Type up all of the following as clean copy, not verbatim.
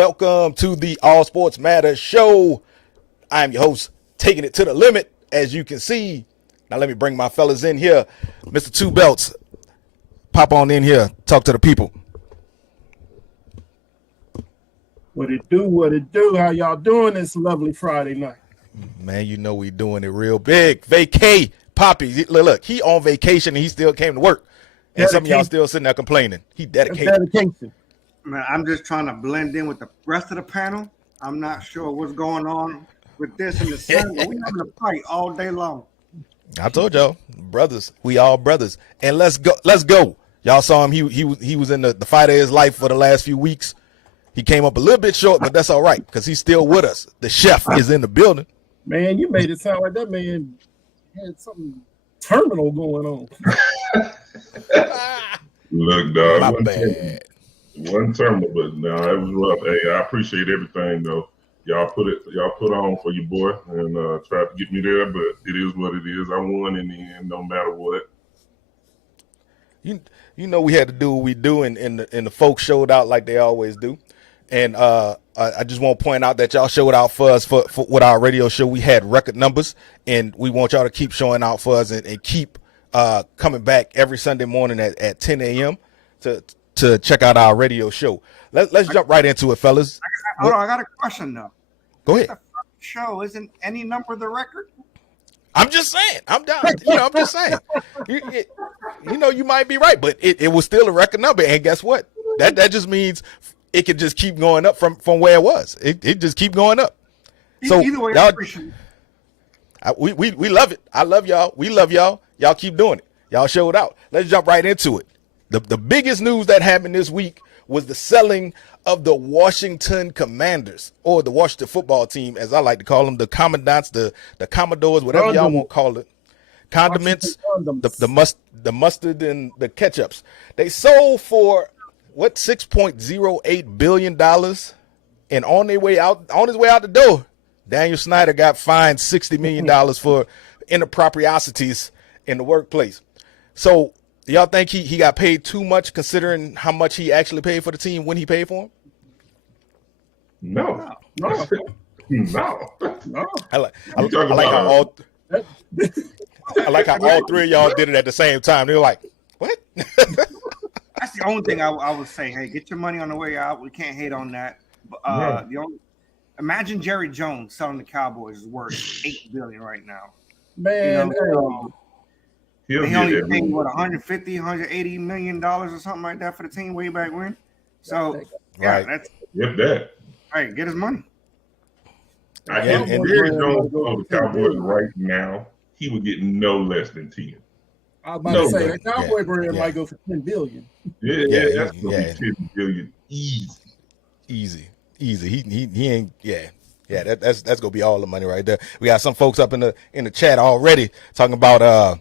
Welcome to the All Sports Matter show. I'm your host, taking it to the limit, as you can see. Now let me bring my fellas in here. Mr. Two Belts, pop on in here, talk to the people. What it do? How y'all doing this lovely Friday night? Man, you know we doing it real big. Vacay, Poppy. Look, he on vacation and he still came to work. And some of y'all still sitting there complaining. He dedicated. Dedication. Man, I'm just trying to blend in with the rest of the panel. I'm not sure what's going on with this in the sun, but we're having a fight all day long. I told y'all, brothers, we all brothers. And let's go. Y'all saw him. He was in the fight of his life for the last few weeks. He came up a little bit short, but that's all right because he's still with us. The chef is in the building. Man, you made it sound like that man had something terminal going on. Look, dog. My bad. One terminal, but no, it was rough. Hey, I appreciate everything though. Y'all put on for your boy and tried to get me there, but it is what it is. I won in the end, no matter what. You know we had to do what we do, and the folks showed out like they always do. And I just want to point out that y'all showed out for us for with our radio show. We had record numbers, and we want y'all to keep showing out for us and keep coming back every Sunday morning at 10 a.m. to check out our radio show. Let's jump right into it, fellas. Hold on, I got a question though. Go ahead. The first show isn't any number the record? I'm just saying. I'm down. I'm just saying. You might be right, but it was still a record number. And guess what? That just means it could just keep going up from where it was. It just keep going up. So Either way, y'all, I appreciate it. we love it. I love y'all. We love y'all. Y'all keep doing it. Y'all showed out. Let's jump right into it. The biggest news that happened this week was the selling of the Washington Commanders, or the Washington football team, as I like to call them, the Commandants, the Commodores, whatever y'all want to call it. Condiments, the mustard and the ketchups. They sold for what, $6.08 billion, and on his way out the door, Daniel Snyder got fined $60 million for inappropriosities in the workplace. So y'all think he got paid too much considering how much he actually paid for the team when he paid for him? No. I like how all three of y'all did it at the same time. They were like, what? That's the only thing I would say. Hey, get your money on the way out. We can't hate on that. Imagine Jerry Jones selling the Cowboys is worth $8 billion right now. Man, he only paid what, $180 million or something like that for the team way back when. So right. Right, get his money. I can't. Jerry Jones told the Cowboys right now he would get no less than 10. I was about to say that Cowboy brand might go for $10 billion. That's gonna be $10 billion easy. He ain't. That's gonna be all the money right there. We got some folks up in the chat already talking about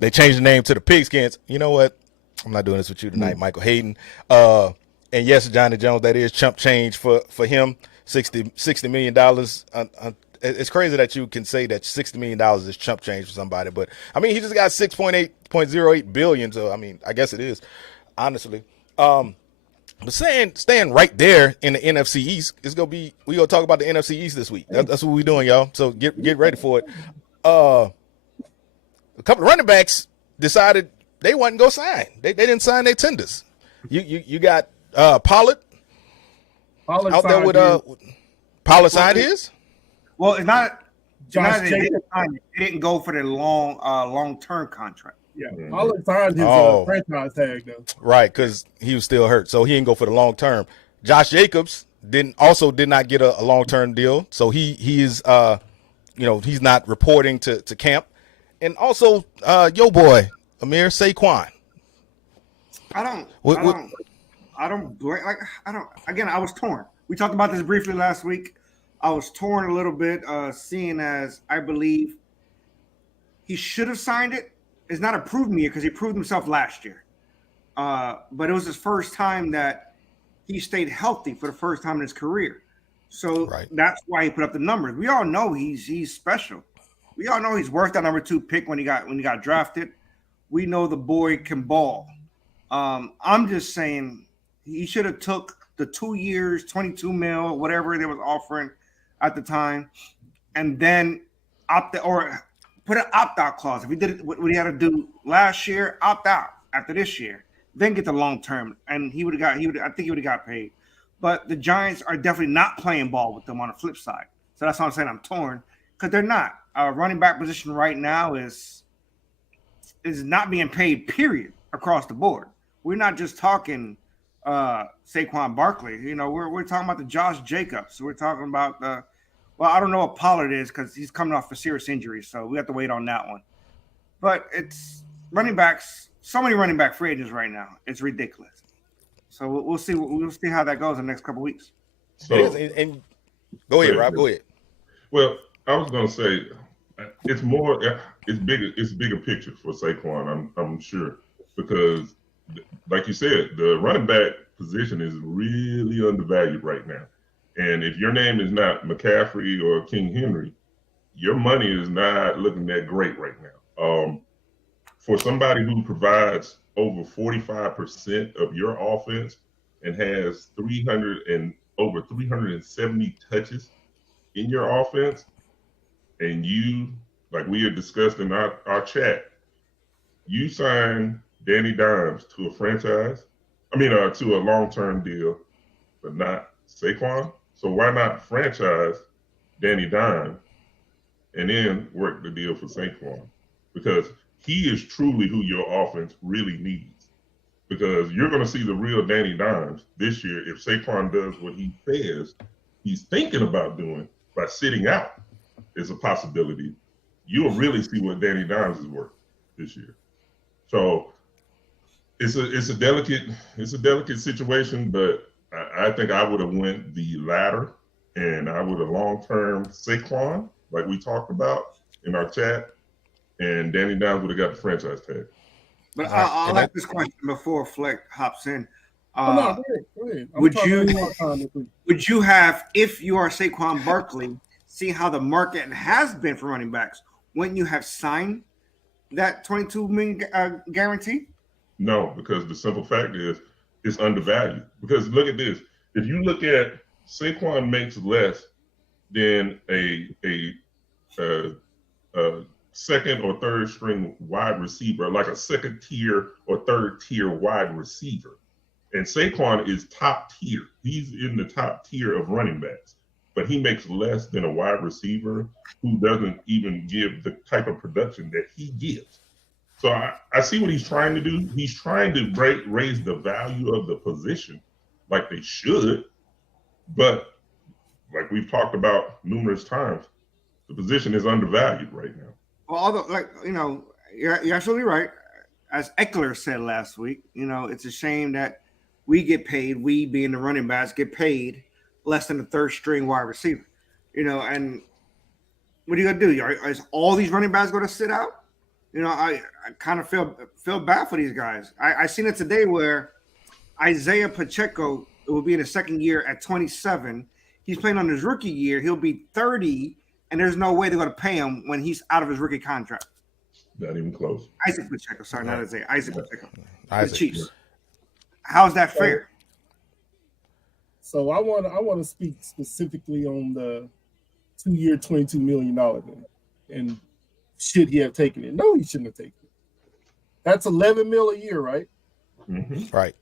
they changed the name to the Pigskins. You know what? I'm not doing this with you tonight, Michael Hayden. And yes, Johnny Jones, that is chump change for him. $60 million. It's crazy that you can say that $60 million is chump change for somebody, but I mean, he just got $6.08 billion. So I mean, I guess it is, honestly. But staying right there in the NFC East, we gonna talk about the NFC East this week. That's what we're doing, y'all. So get ready for it. A couple of running backs decided they wasn't gonna sign. They didn't sign their tenders. You got Pollard out there with Pollard signed his. Well, it's not. Josh They didn't go for the long-term contract. Yeah, Pollard signed his franchise tag though. Right, because he was still hurt, so he didn't go for the long term. Josh Jacobs did not get a long term deal, so he is he's not reporting to camp, and also your boy Amir Saquon. I was torn. We talked about this briefly last week. I was torn a little bit, seeing as I believe he should have signed it. It's not a prove me because he proved himself last year. But it was his first time that he stayed healthy for the first time in his career. So That's why he put up the numbers. We all know he's special. We all know he's worth that number 2 pick when he got drafted. We know the boy can ball. I'm just saying he should have took the 2 years, 22 mil, whatever they was offering at the time, and then put an opt-out clause. If he did what he had to do last year, opt out after this year, then get the long term, and I think he would have got paid. But the Giants are definitely not playing ball with them on the flip side. So that's why I'm saying I'm torn, because they're not. Running back position right now is not being paid, period, across the board. We're not just talking Saquon Barkley. You know, we're talking about the Josh Jacobs. We're talking about well, I don't know what Pollard is because he's coming off a serious injury, so we have to wait on that one. But it's running backs, so many running back free agents right now. It's ridiculous. So we'll see. We'll see how that goes in the next couple of weeks. So, and go ahead, Rob. Go ahead. Well, I was going to say it's bigger. It's a bigger picture for Saquon. I'm sure, because like you said, the running back position is really undervalued right now. And if your name is not McCaffrey or King Henry, your money is not looking that great right now. For somebody who provides over 45% of your offense and has over 370 touches in your offense, and you, like we had discussed in our chat, you sign Danny Dimes to a long-term deal, but not Saquon. So why not franchise Danny Dimes and then work the deal for Saquon? Because he is truly who your offense really needs. Because you're going to see the real Danny Dimes this year if Saquon does what he says he's thinking about doing by sitting out is a possibility. You'll really see what Danny Dimes is worth this year. So it's a delicate situation, but I think I would have went the latter, and I would have long-term Saquon, like we talked about in our chat, and Danny Dimes would have got the franchise tag. But I'll ask this question before Fleck hops in. Go ahead. Would you have, if you are Saquon Barkley, see how the market has been for running backs, wouldn't you have signed that $22 million guarantee? No, because the simple fact is it's undervalued. Because look at this. If you look at Saquon makes less than a second or third string wide receiver, like a second tier or third tier wide receiver. And Saquon is top tier. He's in the top tier of running backs, but he makes less than a wide receiver who doesn't even give the type of production that he gives. So I see what he's trying to do. He's trying to raise the value of the position like they should, but like we've talked about numerous times, the position is undervalued right now. Well, although, you're absolutely right. As Eckler said last week, it's a shame that we get paid, we being the running backs, get paid less than the third string wide receiver. And what are you going to do? Is all these running backs going to sit out? I kind of feel bad for these guys. I seen it today where Isaiah Pacheco will be in his second year at 27. He's playing on his rookie year. He'll be 30, and there's no way they're going to pay him when he's out of his rookie contract. Not even close. Isaac Pacheco. Sorry, not Isaiah. Isaac Pacheco. Isaac. The Chiefs. How's that fair? So I want to speak specifically on the 2-year, $22 million thing. And should he have taken it? No, he shouldn't have taken it. That's $11 million a year, right? Mm-hmm. Right.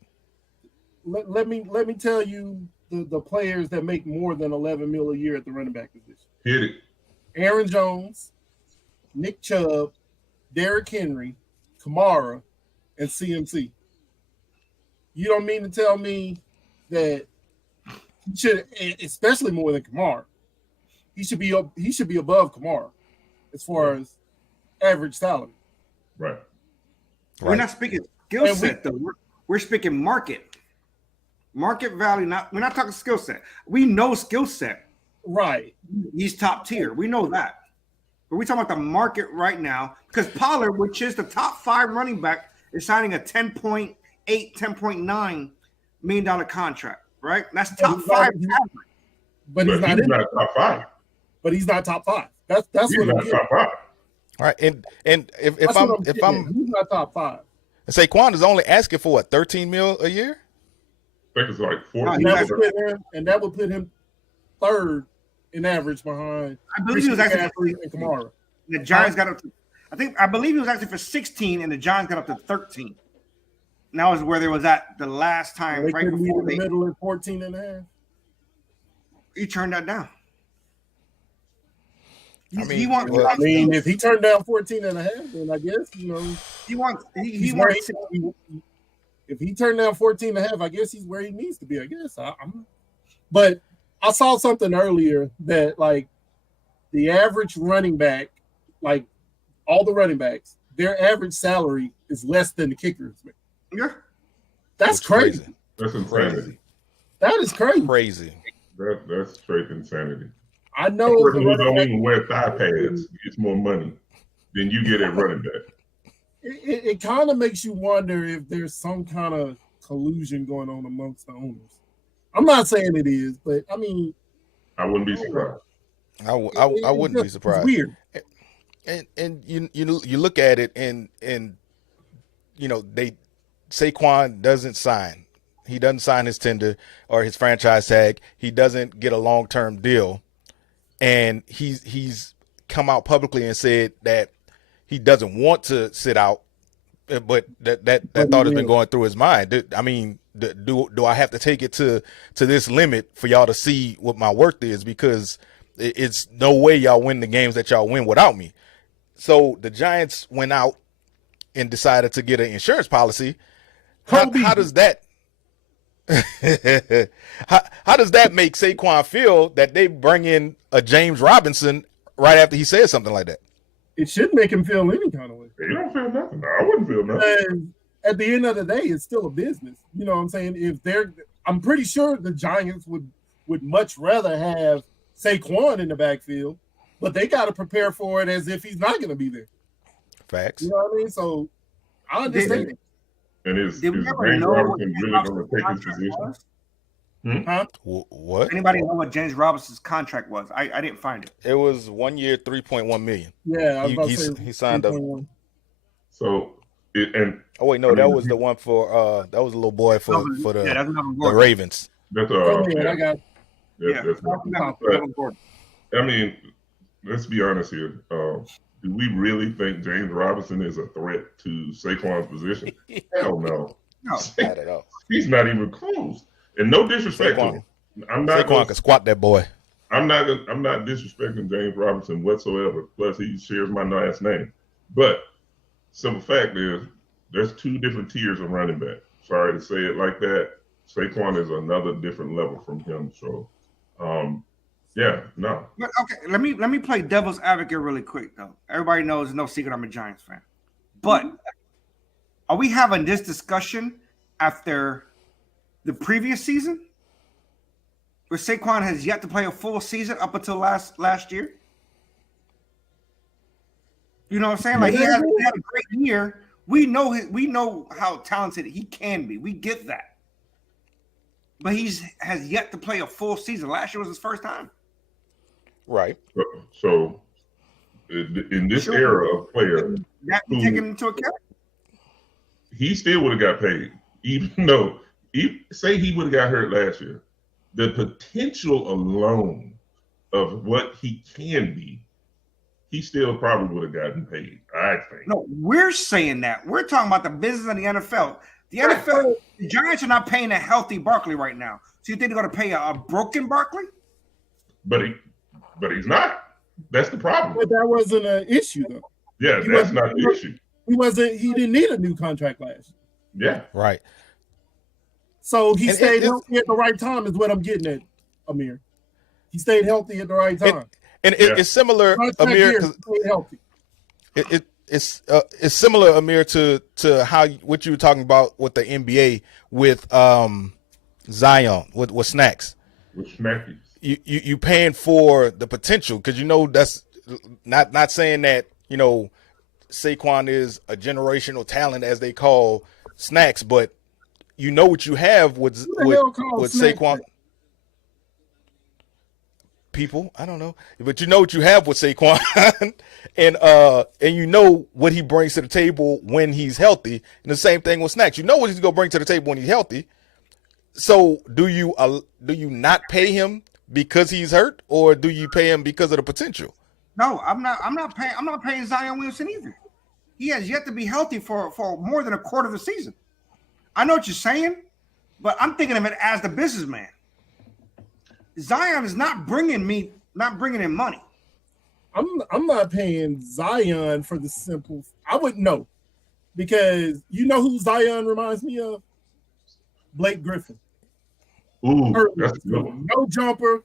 Let me tell you the players that make more than $11 million a year at the running back position. Hit it. Aaron Jones, Nick Chubb, Derrick Henry, Kamara, and CMC. You don't mean to tell me that he should, especially more than Kamara, he should be above Kamara as far as average salary. Right. We're not speaking skill set though. We're speaking market value. We're not talking skill set. We know skill set. Right. He's top tier. We know that. But we're talking about the market right now because Pollard, which is the top 5 running back, is signing a $10.8, $10.9 million contract. Right. That's top 5. But he's not top 5. But he's not top 5. That's what I'm top 5. All right, and if I'm he's not top 5. Saquon is only asking for what, $13 million a year? think it's like No, 14. he was- that would put him third in average behind I believe he was Christian actually McCaffrey and Kamara. the Giants got up to, I believe he was actually for 16 and the Giants got up to 13. And that was where they was at the last time, They right couldn't be before in the middle at 14 and a half. he turned that down. I mean, He wants, well, I mean, if he turned down 14 and a half, then I guess, he wants, he he's where wants, if he turned down 14 and a half, I guess he's where he needs to be, I guess. But I saw something earlier that, like, the average running back, like all the running backs, their average salary is less than the kickers. yeah. That's crazy. That's insanity. That is crazy. Crazy. That's straight insanity. I A know person the who don't running back, even wear thigh pads gets more money than you get at running back. it kind of makes you wonder if there's some kind of collusion going on amongst the owners. I'm not saying it is, but I mean, I wouldn't be surprised. I wouldn't be it's surprised. weird. And you look at it and Saquon doesn't sign. He doesn't sign his tender or his franchise tag. He doesn't get a long-term deal. And he's come out publicly and said that he doesn't want to sit out, but that thought has been going through his mind. I mean, do I have to take it to this limit for y'all to see what my worth is? Because it's no way y'all win the games that y'all win without me. So the Giants went out and decided to get an insurance policy. How does that how does that make Saquon feel that they bring in a James Robinson right after he says something like that? It shouldn't make him feel any kind of way. You don't feel nothing. I wouldn't feel nothing. And at the end of the day, it's still a business. You know what I'm saying? I'm pretty sure the Giants would much rather have Saquon in the backfield, but they got to prepare for it as if he's not going to be there. Facts. You know what I mean? So I understand it. And is Did we James ever know what Robinson James really going to Robinson's take his contract position? was? What? Anybody know what James Robinson's contract was? I didn't find it. It was 1 year, $3.1 million. Yeah, I was about to say He signed up. 3.1. So, Oh wait, no, that was the one for that was a little boy for the that's Melvin the Gordon. Ravens. that's Go ahead, I got that's Melvin Gordon. I mean, let's be honest here. Do we really think James Robinson is a threat to Saquon's position? Hell no. No. Not at all. He's not even close. And no disrespect to Saquon. him. I'm not Saquon can squat that boy. I'm not disrespecting James Robinson whatsoever. Plus, he shares my last name. But simple fact is, there's two different tiers of running back. Sorry to say it like that. Saquon is another different level from him. So, yeah, no. But okay, let me play devil's advocate really quick though. Everybody knows, no secret, I'm a Giants fan. But are we having this discussion after the previous season, where Saquon has yet to play a full season up until last year? You know what I'm saying? Like he had a great year. We know how talented he can be. We get that. But has yet to play a full season. Last year was his first time. Right. So, in this era of player, That be taken into account. he still would have got paid, even though, say he would have got hurt last year. The potential alone of what he can be, he still probably would have gotten paid, I think. No, we're saying that. We're talking about the business of the NFL. The NFL, the Giants are not paying a healthy Barkley right now. So you think they're going to pay a broken Barkley? But he's not. That's the problem. But that wasn't an issue though. Yeah, He that's wasn't- not the issue. He didn't need a new contract last year. Yeah. Right. So he And stayed it's- healthy at the right time is what I'm getting at, Amir. He stayed healthy at the right time. And it's similar, Contract Amir. year, 'Cause he stayed healthy. it's similar, Amir, to how what you were talking about with the NBA with Zion with Snacks. With Schmackies. You paying for the potential because that's not saying that Saquon is a generational talent as they call Snacks, but what you have with Who the hell calls Snacks Saquon. that? People, I don't know, but what you have with Saquon, and what he brings to the table when he's healthy, and the same thing with Snacks. What he's gonna bring to the table when he's healthy. So do you not pay him because he's hurt, or do you pay him because of the potential? No, I'm not paying Zion Williamson either. He has yet to be healthy for more than a quarter of the season. I know what you're saying, but I'm thinking of it as the businessman. Zion is not bringing in money. I'm not paying Zion for the simple. I wouldn't know, because you know who Zion reminds me of? Blake Griffin. Ooh, that's a good one. No jumper,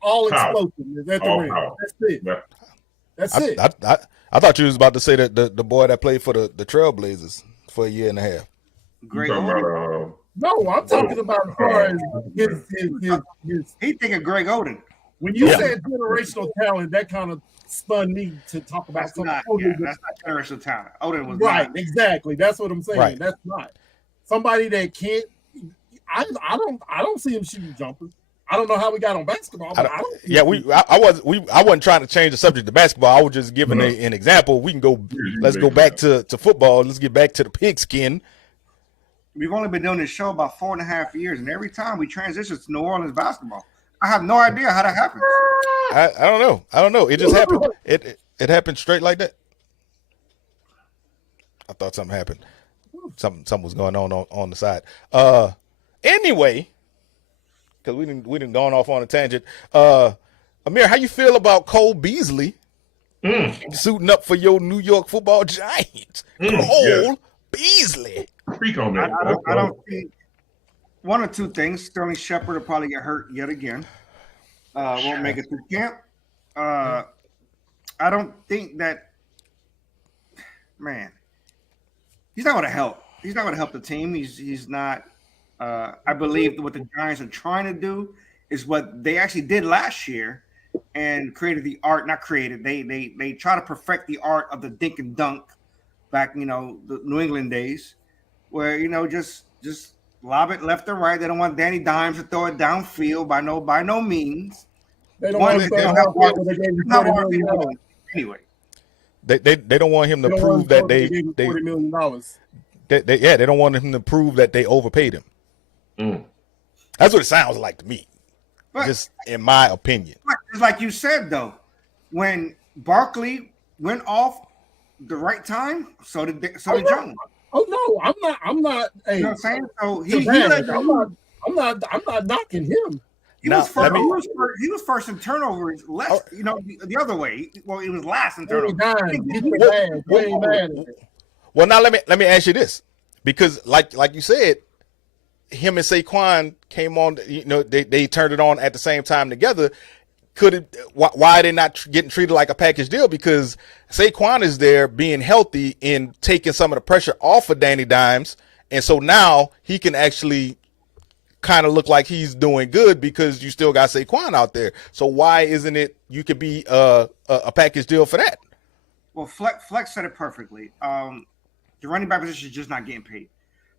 all Power. explosive at the All rim. power. That's it. Yeah. That's it. I thought you was about to say that the boy that played for the Trailblazers for a year and a half. You Greg talking Oden. about No, I'm talking about as far as his He thinking Greg Oden. when you Yeah. said generational talent, that kind of spun me to talk about That's something not totally different. that's not generational talent. Oden was Right, not. exactly. That's what I'm saying. Right. That's not somebody that can't. I don't see him shooting jumpers. I don't know how we got on basketball, but I don't. Yeah, I wasn't trying to change the subject to basketball. I was just giving an example. We can go. Let's go back to football. Let's get back to the pigskin. We've only been doing this show about 4.5 years, and every time we transition to New Orleans basketball, I have no idea how that happens. I don't know. It just happened. It happened straight like that. I thought something happened. Something was going on the side. Anyway, because we didn't gone off on a tangent. Amir, how you feel about Cole Beasley suiting up for your New York Football Giants? Cole Beasley. Speak on that. I don't think one or two things. Sterling Shepard will probably get hurt yet again. Won't make it through camp. I don't think that. Man, he's not going to help. He's not going to help the team. He's not. I believe what the Giants are trying to do is what they actually did last year and created the art. Not created. They try to perfect the art of the dink and dunk back, the New England days, where just lob it left or right. They don't want Danny Dimes to throw it downfield by no means. They don't want to throw it out there where they gave you $40 million. Anyway. They don't want him to prove that they $40 million. They don't want him to prove that they overpaid him. That's what it sounds like to me. But, just in my opinion. It's like you said though, when Barkley went off the right time, so did Jones. Oh no, I'm not. Hey, you know what I'm saying? So I'm not knocking him. He was first in turnovers. Less, the other way. Well, he was last in turnovers. Well, now let me ask you this, because like you said, him and Saquon came on. They turned it on at the same time together. Why are they not getting treated like a package deal? Because Saquon is there being healthy and taking some of the pressure off of Danny Dimes, and so now he can actually kind of look like he's doing good because you still got Saquon out there. So why isn't it you could be a package deal for that? Well, Flex said it perfectly. The running back position is just not getting paid.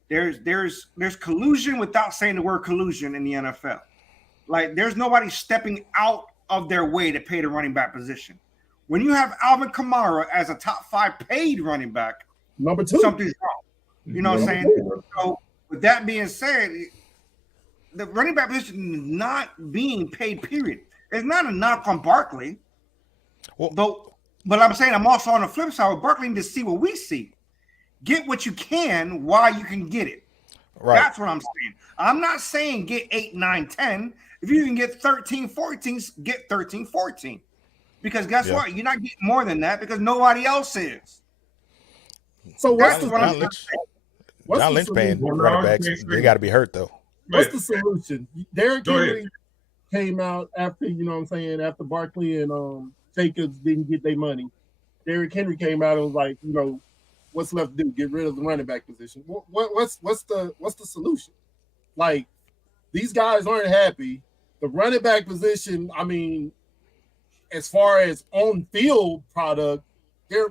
There's collusion without saying the word collusion in the NFL. Like there's nobody stepping out of their way to pay the running back position. When you have Alvin Kamara as a top 5 paid running back, number 2, something's wrong. You know what I'm saying? So with that being said, the running back position is not being paid, period. It's not a knock on Barkley. Well, but I'm saying I'm also on the flip side with Barkley to see what we see. Get what you can while you can get it. Right. That's what I'm saying. I'm not saying get 8, 9, 10. If you can get 13, 14, get 13, 14. Because guess what? You're not getting more than that because nobody else is. So what's John Lynch paying running backs? They got to be hurt though. What's the solution? Derrick Henry came out after, after Barkley and Jacobs didn't get their money. Derrick Henry came out and was like, what's left to do? Get rid of the running back position. What's the solution? Like, these guys aren't happy. The running back position, as far as on field product, they're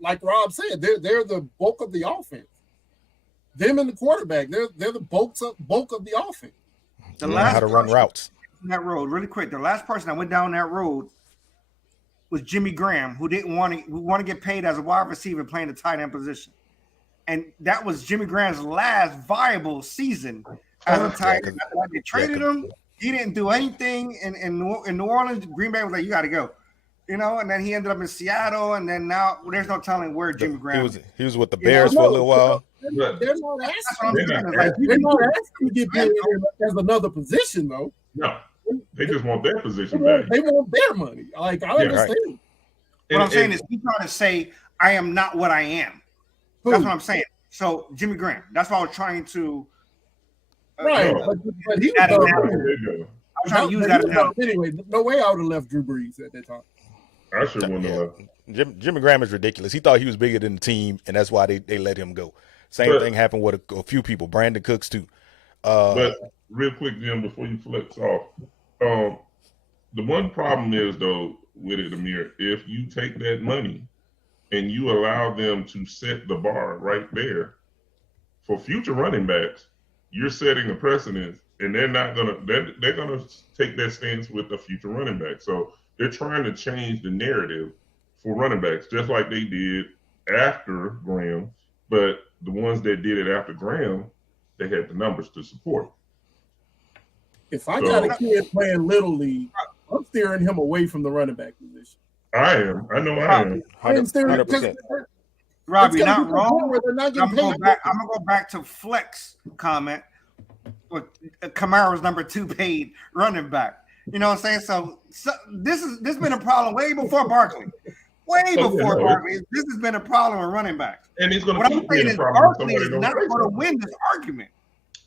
like Rob said, they're the bulk of the offense. Them and the quarterback, they're the bulk of the offense. The last how to run routes. That road, really quick. The last person that went down that road was Jimmy Graham, who didn't want to get paid as a wide receiver playing the tight end position. and that was Jimmy Graham's last viable season as a tight end. They traded him. He didn't do anything in New Orleans. Green Bay was like, you got to go. And then he ended up in Seattle, and then now there's no telling where Jimmy Graham is. He was with the Bears for a little while. They're not asking to get paid as another position, though. No, they just want their position back. They want their money. Like, I understand. Right. What I'm saying is he's trying to say, I am not what I am. That's what I'm saying. So, Jimmy Graham, that's why I was trying to. Right. But he was I'm trying to use that anyway. No way I would have left Drew Brees at that time. I sure wouldn't have left. Jimmy Graham is ridiculous. He thought he was bigger than the team, and that's why they let him go. Same thing happened with a few people, Brandon Cooks too. But real quick, Jim, before you flex off, the one problem is though with it, Amir, if you take that money and you allow them to set the bar right there for future running backs, you're setting a precedent, and they're gonna take that stance with the future running back. So they're trying to change the narrative for running backs, just like they did after Graham. But the ones that did it after Graham, they had the numbers to support. If I got a kid playing Little League, I'm steering him away from the running back position. I am. I know I am. 100%. Robbie, not wrong. I'm gonna go back to Flex comment. Kamara's number 2 paid running back. You know what I'm saying? So this has been a problem way before Barkley. Way before Barkley. This has been a problem with running backs. And he's going what to I'm saying is Barkley is not going to win this argument.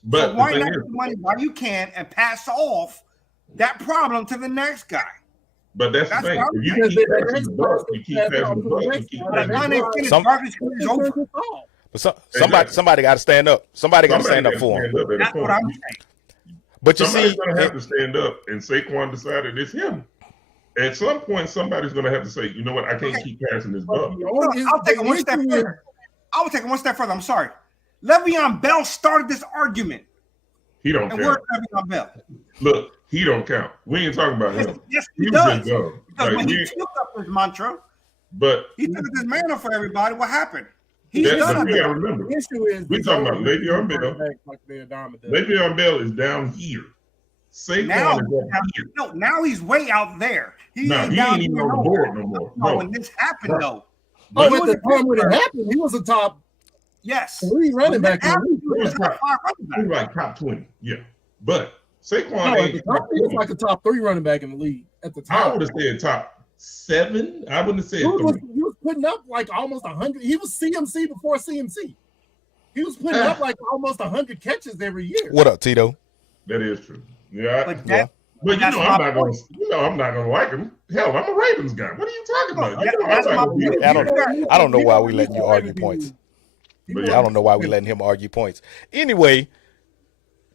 But so why not get money while you can and pass off that problem to the next guy? But that's the thing. If you keep passing the ball, you keep passing the ball, you keep passing the ball. But somebody got to stand up. Somebody got to stand up for him. That's what I'm saying. But you somebody's see, going to have to stand up, and Saquon decided it's him. At some point, somebody's going to have to say, you know what, I can't keep passing this ball. I'll take it one step further. I will take it one step further. I'm sorry. Le'Veon Bell started this argument. He don't count. Where's Le'Veon Bell? Look, he don't count. We ain't talking about him. Yes, he does. Because like, when he took up his mantra, but he took his mantra for everybody. What happened? He's done. We got to remember. The issue is we're talking about Le'Veon Bell. Le'Veon Bell is down here. Now he's way out there. He ain't even on the board no more. No, when this happened, though. At the time when it happened, he was a top 3 running back. He was like top 20, yeah. But Saquon he was like a top 3 running back in the league at the time. I would have said top 7. I wouldn't have said 3. He was putting up like almost 100. He was CMC before CMC. He was putting up like almost 100 catches every year. What up, Tito? That is true. Yeah, but I'm not gonna like him. Hell, I'm a Ravens guy. What are you talking about? I don't know why we letting you argue points. I don't know why we letting him argue points. Anyway,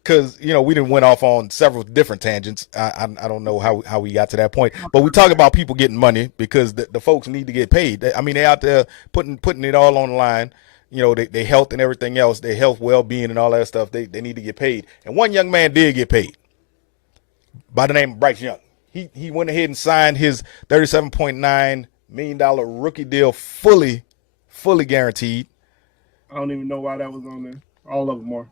because we didn't went off on several different tangents. I don't know how we got to that point, but we talk about people getting money because the folks need to get paid. I mean, they're out there putting it all on the line. Their health and everything else, their health, well-being, and all that stuff. They need to get paid. And one young man did get paid by the name of Bryce Young. He went ahead and signed his $37.9 million rookie deal, fully guaranteed. I don't even know why that was on there. All of them are.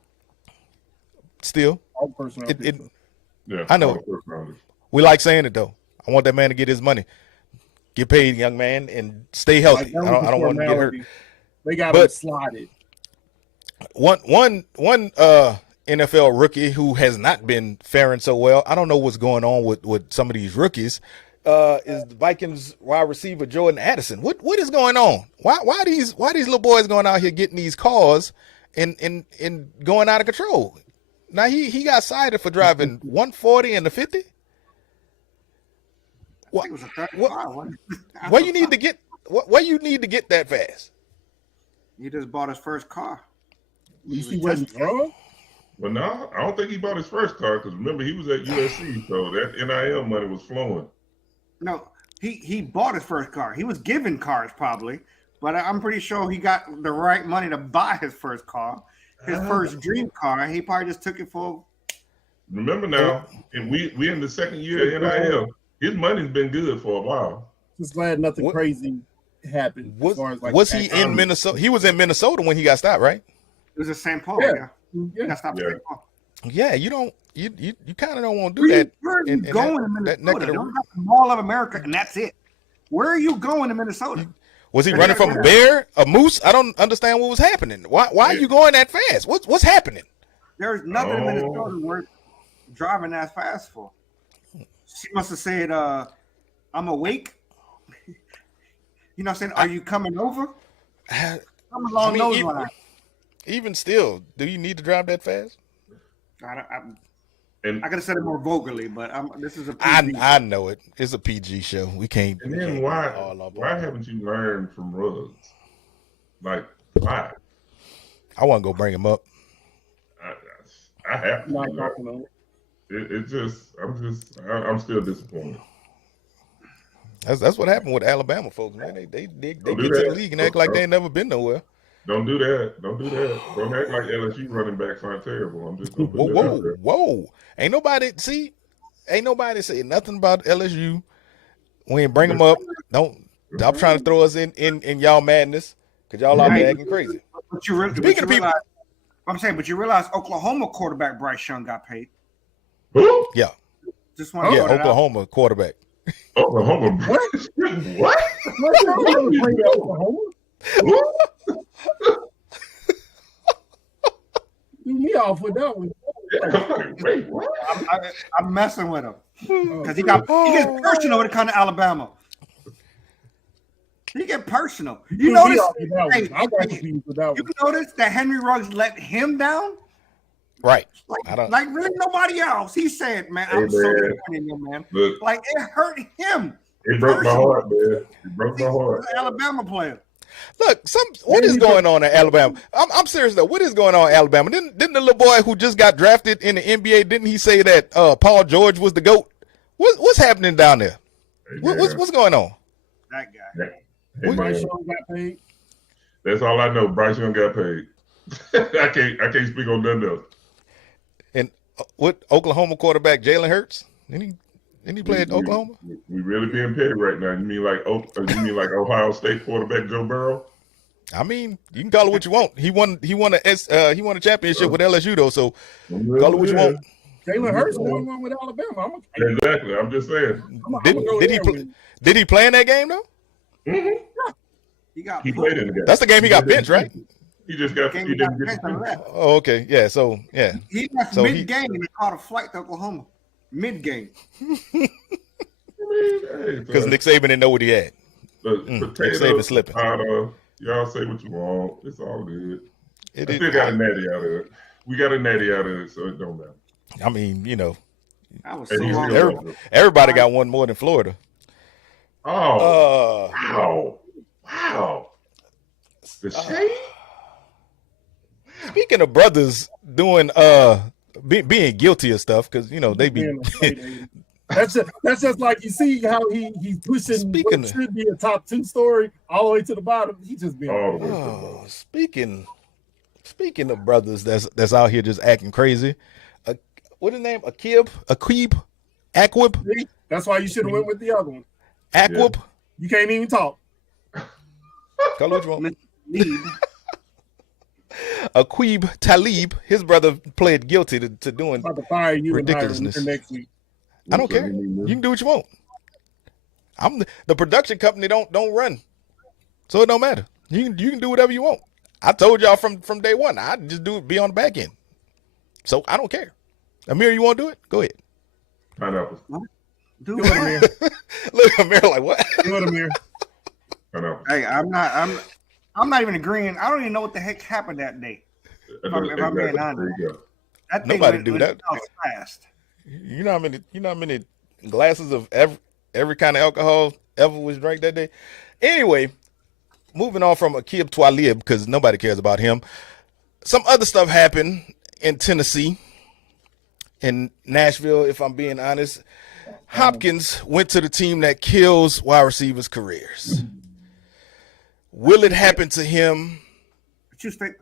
Still, all personal. I know. We like saying it though. I want that man to get his money, get paid, young man, and stay healthy. I don't want him to get hurt. They got him slotted. One NFL rookie who has not been faring so well. I don't know what's going on with some of these rookies. Is the Vikings wide receiver Jordan Addison? What is going on? Why these little boys going out here getting these cars and going out of control? Now he got cited for driving 140 and the 50. Where you need to get that fast? He just bought his first car. He wasn't drunk? Well, no, I don't think he bought his first car because remember he was at USC, so that NIL money was flowing. No, he bought his first car. He was given cars probably, but I'm pretty sure he got the right money to buy his first car, his first dream car. He probably just took it for. Remember now, and we in the second year of NIL. His money's been good for a while. Just glad nothing crazy happened. Was as far as, like, was he in Minnesota? He was in Minnesota when he got stopped, right? It was at St. Paul. Yeah. Yeah. He Yeah. got stopped at Yeah. St. Paul. Yeah, you don't. You kind of don't want to do that. Where are you in going that- in that neck Minnesota? of the- Don't got the Mall of America, and that's it. Where are you going in Minnesota? Was he running from a bear, a moose? I don't understand what was happening. Why are you going that fast? What's happening? There's nothing in Oh. Minnesota worth driving that fast for. She must have said, I'm awake. You know what I'm saying? Are you coming over? Come along I mean, those even- lines. Even still, do you need to drive that fast? And I could have said it more vulgarly, but this is a I PG. I know it. It's a PG show. We can't. and we then can't why all up why on it. haven't you learned from Ruggs? Like why? I want to go bring him up. I have to. Not Like, talking on it. I'm still disappointed. That's what happened with Alabama folks, man. They get Don't to do the that. league and act like they ain't never been nowhere. Don't do that. Don't do that. Don't act like LSU running backs aren't terrible. I'm just gonna Whoa, put that out whoa, there. whoa! Ain't nobody saying nothing about LSU. We ain't bring them up. Don't stop trying to throw us in y'all madness because y'all out there acting crazy. But you, Speaking but you of people- realize, I'm saying, but you realize Oklahoma quarterback Bryce Young got paid. Who? Yeah, Just want to yeah. Oklahoma quarterback. Oklahoma. What? What's wrong with Brady, Oklahoma? Threw me off with that one. Wait, what? I'm messing with him because he gets personal when it comes to Alabama. He get personal. You Threw me notice? off with that Hey, one. I got confused with that you one. notice that Henry Ruggs let him down? Right. Like, I don't. like really nobody else. He said, "Man, Hey, I'm so man. disappointed in you, man. Look, Like it hurt him." it broke my heart, man. It broke my He's heart. an Alabama player. Look, what is going on in Alabama? I'm serious though. What is going on in Alabama? Didn't the little boy who just got drafted in the NBA? Didn't he say that Paul George was the GOAT? What's happening down there? Hey, What's going on? That guy. Hey, Bryce man, Young got paid. that's all I know. Bryce Young got paid. I can't speak on nothing else. And what Oklahoma quarterback Jalen Hurts? Didn't he play at Oklahoma? We really being petty right now. You mean like Ohio State quarterback Joe Burrow? I mean, you can call it what you want. He won a championship with LSU though. So call it what you want. Jalen Hurts won one with Alabama. Exactly. I'm just saying. Did he play in that game though? He got He played in the game. That's the game he got benched, right? He just got. Game He he got didn't get benched and the left. Oh, okay. Yeah. So yeah. He left So mid-game and caught a flight to Oklahoma. Mid-game. Because Nick Saban didn't know what he had. Nick Nick Saban slipping. Y'all say what you want. It's all good. It I is- still got a natty out of it. We got a natty out of it, so it don't matter. I mean, you know, That was And so he's long still- ago. everybody got one more than Florida. Oh, wow. The shade? Speaking of brothers doing being guilty of stuff, because you know they be That's just like you see how he's pushing Speaking what of- should be a top 2 story all the way to the bottom. He just being All the way. Oh, speaking of brothers that's out here just acting crazy. What his name? Aqib. That's why you should have went with the other one. Aquib. You can't even talk. Call it what you want. Lead. Aqib Talib. His brother pled guilty to doing. I'm about to fire you and hire Ridiculousness. you next week. I don't care. You can do what you want. I'm the production company. Don't run, so it don't matter. You can do whatever you want. I told y'all from day one. I just be on the back end, so I don't care. Amir, you want to do it? Go ahead. Pineapples. Do Do it, Amir. Look, Amir, like what? Do it, Amir. Pineapples. Hey, I'm not even agreeing. I don't even know what the heck happened that day. If I'm being Exactly. honest. There you go. That thing Nobody went- do went that. south fast. You know how many glasses of every kind of alcohol ever was drank that day. Anyway, moving on from Aqib Talib because nobody cares about him. Some other stuff happened in Tennessee, in Nashville. If I'm being honest, Hopkins went to the team that kills wide receivers' careers. Will it happen to him? But you think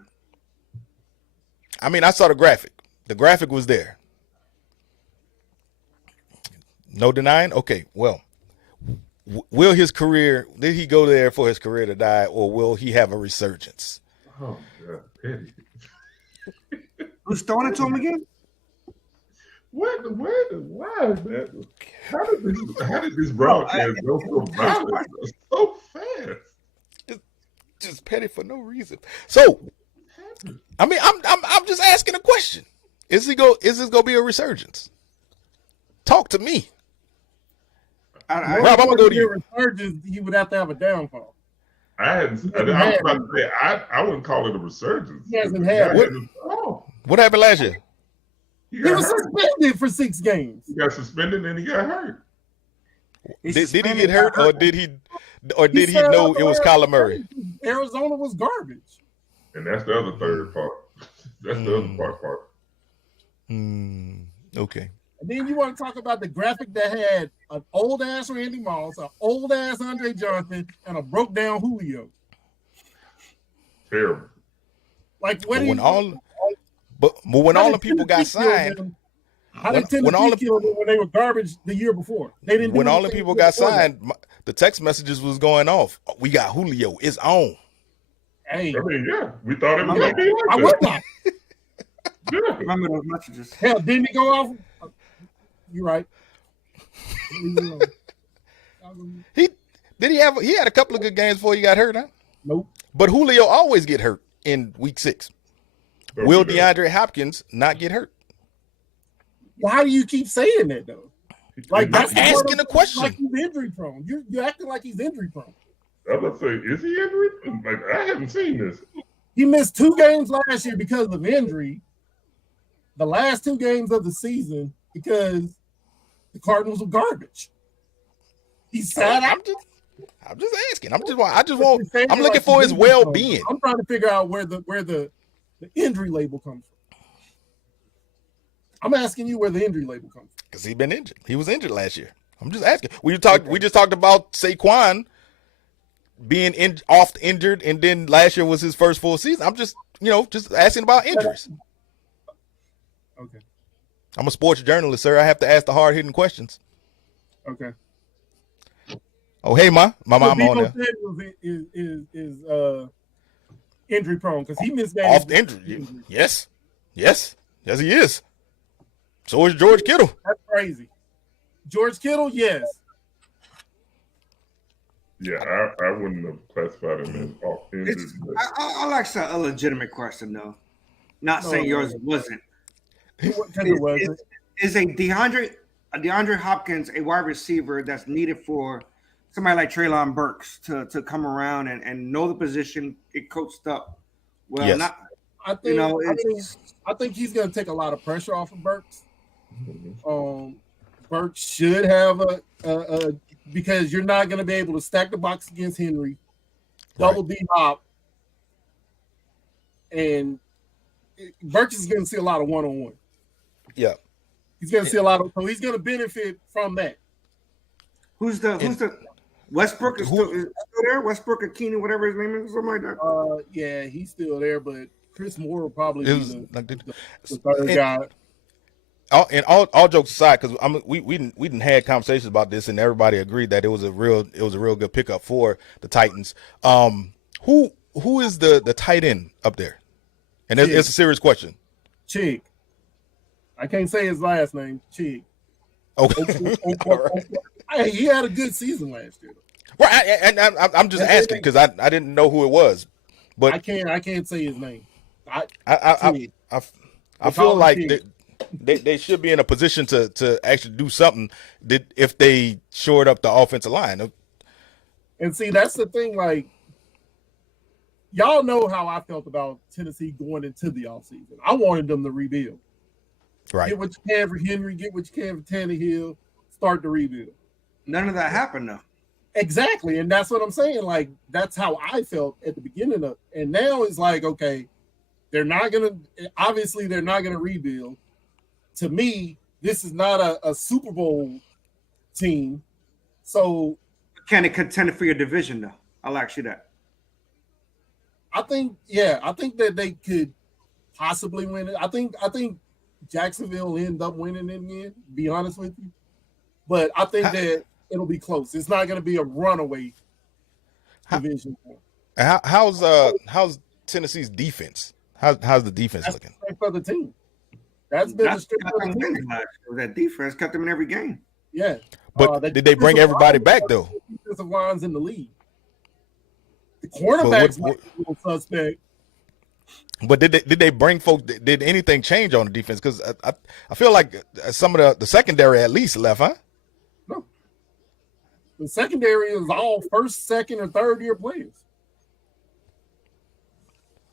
I mean, I saw the graphic. The graphic was there. No denying? Okay, well, will his career, did he go there for his career to die, or will he have a resurgence? Oh God, Petty. Who's throwing it to him again? Why is that? How did this broadcast go so violent so fast? Just Petty for no reason. So, I mean, I'm just asking a question. Is this gonna be a resurgence? Talk to me. Rob, I'm gonna go to you. Resurgence, he would have to have a downfall. I was about to say I wouldn't call it a resurgence. He hasn't had it. What happened last year? He was suspended for 6 games. He got suspended and he got hurt. Did he get hurt, or did he know it was Kyler Murray? Arizona was garbage. And that's the other third part. That's the other part. Okay. And then you want to talk about the graphic that had an old ass Randy Moss, an old ass Andre Johnson, and a broke down Julio. Terrible. Like when all the people got signed, how did Tennessee kill them when they were garbage the year before? They didn't. When all the people got signed, the text messages was going off. We got Julio. It's on. Hey, I mean, yeah, we thought it was going to be like I that. would not. Yeah. Remember those messages? Hell, didn't he go off? You're right. He had a couple of good games before he got hurt, huh? Nope. But Julio always get hurt in week 6. Will DeAndre Hopkins not get hurt? Why do you keep saying that though? Like I'm asking a question. Like he's injury prone. You're acting like he's injury prone. I was about to say, is he injured? Like, I haven't seen this. He missed 2 games last year because of injury. The last 2 games of the season because the Cardinals were garbage. He sat out. I'm just asking. I'm looking for his well-being. I'm trying to figure out where the injury label comes from. I'm asking you where the injury label comes from. Because he's been injured. He was injured last year. I'm just asking. We just talked about Saquon being oft injured, and then last year was his first full season. I'm just asking about injuries. Okay. I'm a sports journalist, sir. I have to ask the hard-hitting questions. Okay. Oh, hey, my mom on there. Is injury prone because he missed games. Off injury. Yes, he is. So is George Kittle. That's crazy. George Kittle, yes. Yeah, I wouldn't have classified him as off injured. I'll ask a legitimate question though. Not saying yours wasn't. Is a DeAndre Hopkins a wide receiver that's needed for somebody like Treylon Burks to come around and know the position, get coached up? Well, yes. I think he's going to take a lot of pressure off of Burks. Burks should have a because you're not going to be able to stack the box against Henry, double D Hop, and Burks is going to see a lot of one-on-one. Yeah, he's going to see a lot of, so he's going to benefit from that. Who's the Westbrook is still there? Westbrook or Keenan, whatever his name is, something like that. Yeah, he's still there, but Chris Moore will probably be the third guy. All jokes aside, because we didn't had conversations about this, and everybody agreed that it was a real good pickup for the Titans. Who is the tight end up there? And it's a serious question. Chig. I can't say his last name. Chig. Okay. Hey, he had a good season last year. Right, and I'm just asking because I didn't know who it was, but I can't say his name. I feel like they should be in a position to actually do something if they shored up the offensive line. And see, that's the thing. Like, y'all know how I felt about Tennessee going into the offseason. I wanted them to rebuild. Right. Get what you can for Henry. Get what you can for Tannehill. Start the rebuild. None of that happened though. Exactly, and that's what I'm saying. Like, that's how I felt at the beginning of, and now it's like, okay, they're not gonna rebuild. To me, this is not a Super Bowl team. So can it contend for your division though? I'll ask you that. I think that they could possibly win it. I think Jacksonville will end up winning in the end, to be honest with you. But I think that it'll be close. It's not going to be a runaway division. How's Tennessee's defense? How's the defense That's looking? the strength of the team. That's been the That's strength of the team. that defense kept them in every game. Yeah. But the did they bring defensive everybody line- back though? Defensive lines in the league. The quarterbacks what- might be a little suspect. But did they bring folks? Did anything change on the defense? Because I feel like some of the secondary at least left, huh? No. The secondary is all first, second, or third year players.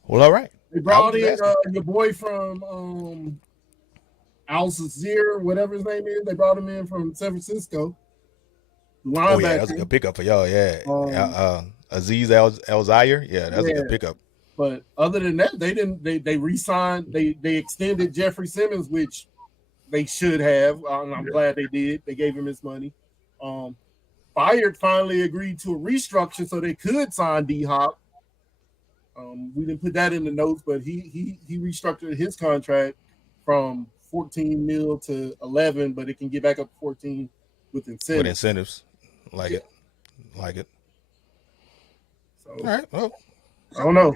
Well, all right. They brought I in was asking. your boy from Al-Zazir, whatever his name is. They brought him in from San Francisco. Oh yeah, that was a Linebacker. good pickup for y'all. Yeah, Aziz Al-Zaire. Yeah, that's a Yeah. good pickup. But other than that, they didn't. They re-signed. They extended Jeffrey Simmons, which they should have. And I'm glad they did. They gave him his money. Bayard finally agreed to a restructure so they could sign D-Hop. We didn't put that in the notes, but he restructured his contract from 14 mil to 11, but it can get back up to 14 with With incentives. incentives, like it. So All right. Well, I don't know.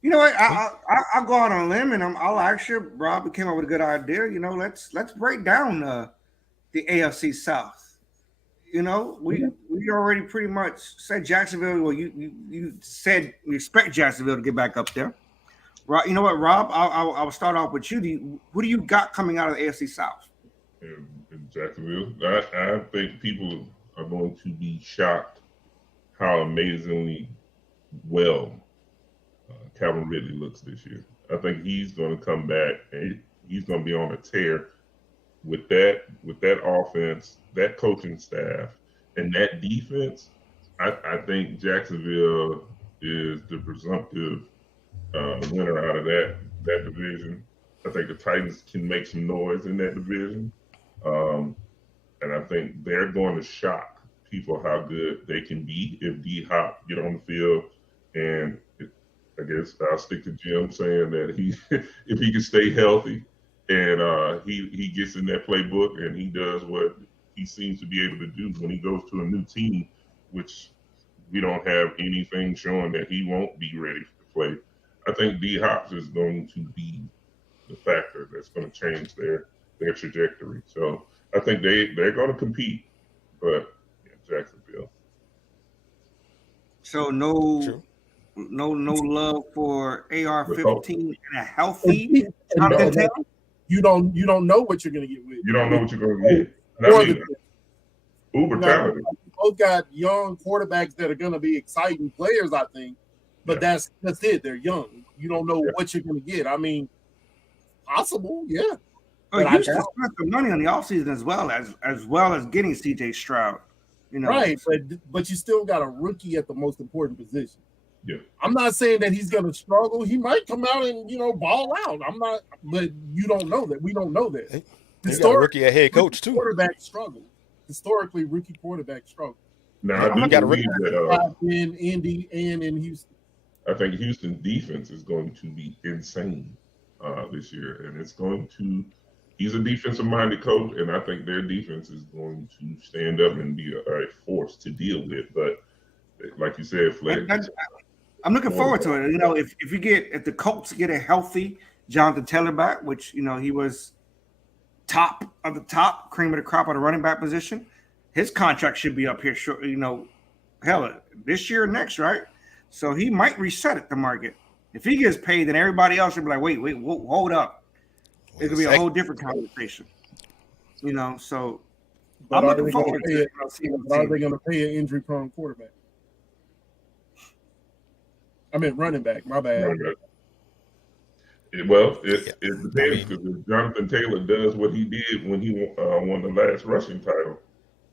You know what? I'll go out on a limb and I'll actually, Rob came up with a good idea. You know, let's break down the AFC South. You know, we already pretty much said Jacksonville. Well, you said we expect Jacksonville to get back up there. Rob, you know what, Rob? I'll start off with you. Who do you got coming out of the AFC South? in Jacksonville. I think people are going to be shocked how amazingly well Calvin Ridley looks this year. I think he's going to come back and he's going to be on a tear with that offense, that coaching staff, and that defense. I think Jacksonville is the presumptive winner out of that division. I think the Titans can make some noise in that division. And I think they're going to shock people how good they can be if D-Hop get on the field. And I guess I'll stick to Jim saying that if he can stay healthy and he gets in that playbook and he does what he seems to be able to do when he goes to a new team, which we don't have anything showing that he won't be ready to play. I think D-Hop is going to be the factor that's going to change their trajectory. So I think they're going to compete, but yeah, Jacksonville. So no True. love for AR-15 and a healthy And, Jonathan Taylor? you don't know what you're going to get with. You don't know what you're going to get. And Or I mean, uber talented. Both got young quarterbacks that are going to be exciting players, I think. But that's it. They're young. You don't know what you're going to get. I mean, possible, yeah. Oh, But I Houston doubt- spent the money on the offseason as well as getting CJ Stroud. You know, Right, but you still got a rookie at the most important position. Yeah. I'm not saying that he's going to struggle. He might come out and ball out. I'm not, but you don't know that. We don't know that. They got a rookie at head coach too. Quarterback struggle. Historically, rookie quarterback struggle. Now, I You do got a believe that In Indy and in Houston. I think Houston's defense is going to be insane this year, and it's going to. He's a defensive-minded coach, and I think their defense is going to stand up and be a force to deal with. But like you said, Flex, I'm looking forward to it. You know, if the Colts get a healthy Jonathan Taylor back, which he was top of the top, cream of the crop at the running back position, his contract should be up here short. Hell, this year or next, right? So he might reset at the market. If he gets paid, then everybody else should be like, wait, hold up. It could be a whole different conversation. So But I'm are looking they gonna forward pay to it? it. I'll see But are they going to pay an injury-prone quarterback? I meant running back. My bad. running back. It depends because if Jonathan Taylor does what he did when he won the last rushing title,